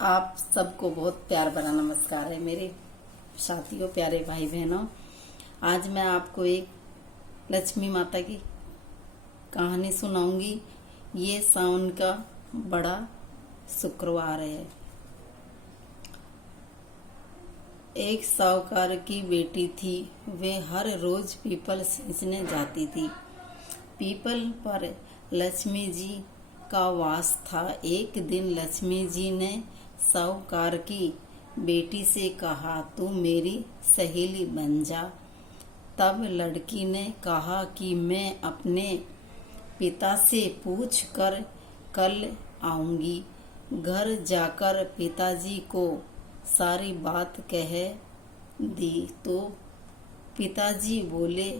आप सबको बहुत प्यार भरा नमस्कार है मेरे साथियों, प्यारे भाई बहनों। आज मैं आपको एक लक्ष्मी माता की कहानी सुनाऊंगी। ये सावन का बड़ा शुक्रवार है। एक साहूकार की बेटी थी। वे हर रोज पीपल सींचने जाती थी। पीपल पर लक्ष्मी जी का वास था। एक दिन लक्ष्मी जी ने साहूकार की बेटी से कहा, तू मेरी सहेली बन जा। तब लड़की ने कहा कि मैं अपने पिता से पूछ कर कल आऊंगी। घर जाकर पिताजी को सारी बात कह दी तो पिताजी बोले,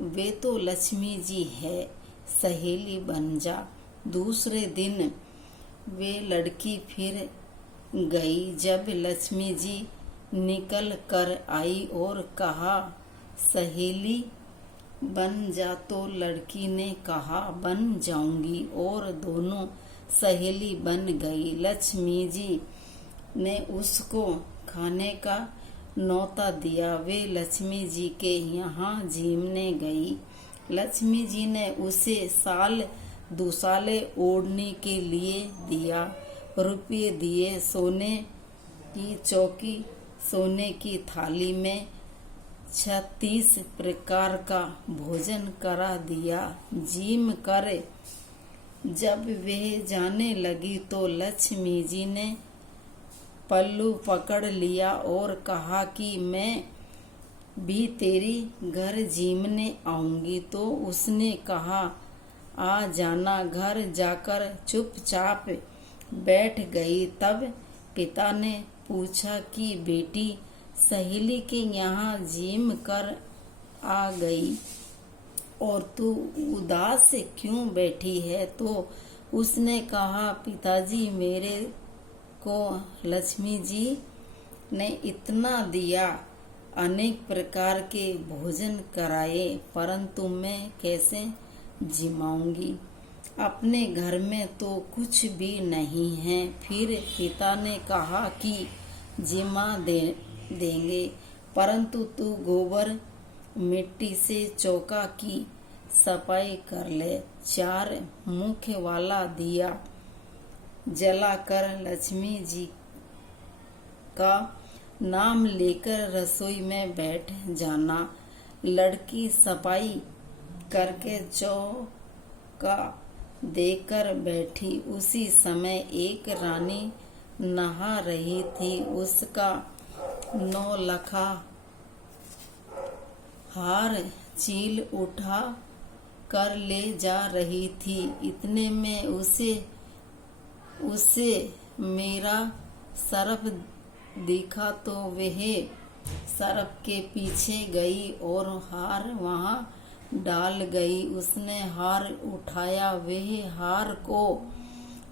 वे तो लक्ष्मी जी है, सहेली बन जा। दूसरे दिन वे लड़की फिर गई। जब लक्ष्मी जी निकल कर आई और कहा, सहेली बन जा, तो लड़की ने कहा, बन जाऊंगी, और दोनों सहेली बन गई। लक्ष्मी जी ने उसको खाने का न्योता दिया। वे लक्ष्मी जी के यहाँ झीमने गई। लक्ष्मी जी ने उसे साल दुसाले ओढ़ने के लिए दिया, रुपये दिए, सोने की चौकी, सोने की थाली में 36 प्रकार का भोजन करा दिया। झीम कर जब वे जाने लगी तो लक्ष्मी जी ने पल्लू पकड़ लिया और कहा कि मैं भी तेरी घर झीमने आऊंगी। तो उसने कहा, आ जाना। घर जाकर चुपचाप बैठ गई। तब पिता ने पूछा कि बेटी, सहेली के यहाँ झीम कर आ गई और तू उदास क्यों बैठी है? तो उसने कहा, पिताजी, मेरे को लक्ष्मी जी ने इतना दिया, अनेक प्रकार के भोजन कराए, परंतु मैं कैसे जिमाऊंगी? अपने घर में तो कुछ भी नहीं है। फिर पिता ने कहा कि जिमा देंगे, परंतु तू गोबर मिट्टी से चौका की सफाई कर ले। 4 मुख वाला दिया जलाकर लक्ष्मी जी का नाम लेकर रसोई में बैठ जाना। लड़की सफाई करके चौका देकर बैठी। उसी समय एक रानी नहा रही थी। उसका 9 लखा हार चील उठा कर ले जा रही थी। इतने में उसे मेरा सर्प दिखा तो वह सर्प के पीछे गई और हार वहां डाल गई। उसने हार उठाया। वह हार को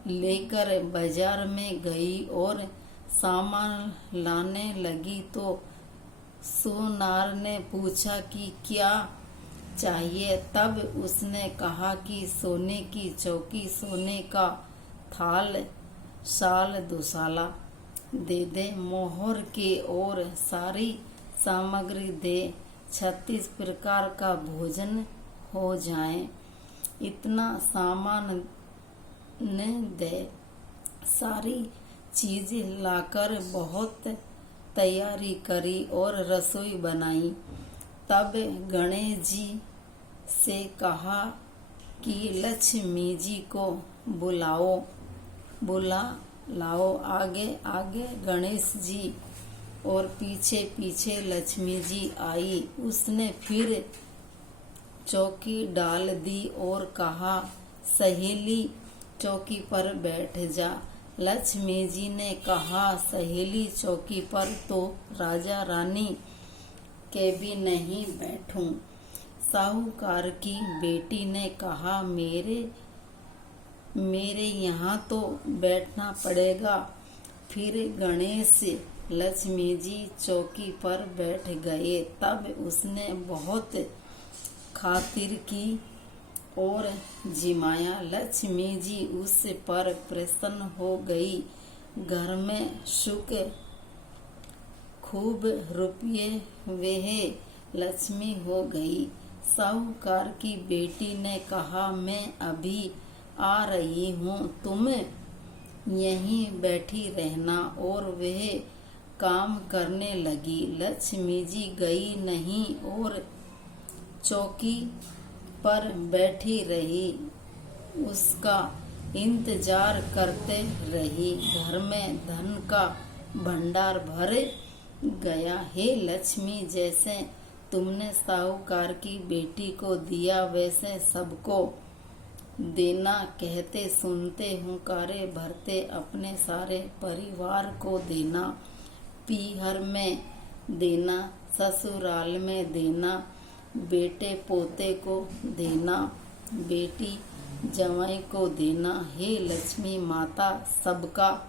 लेकर बाजार में गई और सामान लाने लगी तो सोनार ने पूछा कि क्या चाहिए? तब उसने कहा कि सोने की चौकी, सोने का थाल, साल दुसाला दे दे, मोहर के और सारी सामग्री दे, 36 प्रकार का भोजन हो जाए। इतना सामान ने दे। सारी चीजें लाकर बहुत तैयारी करी और रसोई बनाई। तब गणेश जी से कहा कि लक्ष्मी जी को बुला लाओ। आगे आगे गणेश जी और पीछे पीछे लक्ष्मी जी आई। उसने फिर चौकी डाल दी और कहा, सहेली चौकी पर बैठ जा। लक्ष्मी जी ने कहा, सहेली चौकी पर तो राजा रानी के भी नहीं बैठूं। साहूकार की बेटी ने कहा, मेरे यहाँ तो बैठना पड़ेगा। फिर गणेश लक्ष्मी जी चौकी पर बैठ गए। तब उसने बहुत खातिर की और जिमाया। लक्ष्मी जी उस पर प्रसन्न हो गई। घर में सुख खूब रुपये वह लक्ष्मी हो गई। साहूकार की बेटी ने कहा, मैं अभी आ रही हूँ, तुम यहीं बैठी रहना। और वह काम करने लगी। लक्ष्मी जी गई नहीं और चौकी पर बैठी रही, उसका इंतजार करते रही। घर में धन का भंडार भर गया। हे लक्ष्मी, जैसे तुमने साहूकार की बेटी को दिया वैसे सबको देना। कहते सुनते हुंकारे भरते अपने सारे परिवार को देना। पीहर में देना, ससुराल में देना, बेटे पोते को देना, बेटी जवाई को देना। हे लक्ष्मी माता, सबका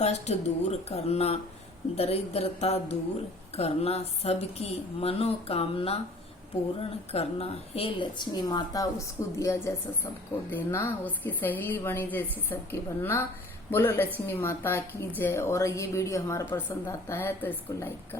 कष्ट दूर करना, दरिद्रता दूर करना, सबकी मनोकामना पूर्ण करना। हे लक्ष्मी माता, उसको दिया जैसा सबको देना, उसकी सहेली बनी जैसी सबकी बनना। बोलो लक्ष्मी माता की जय। और ये वीडियो हमारा पसंद आता है तो इसको लाइक कर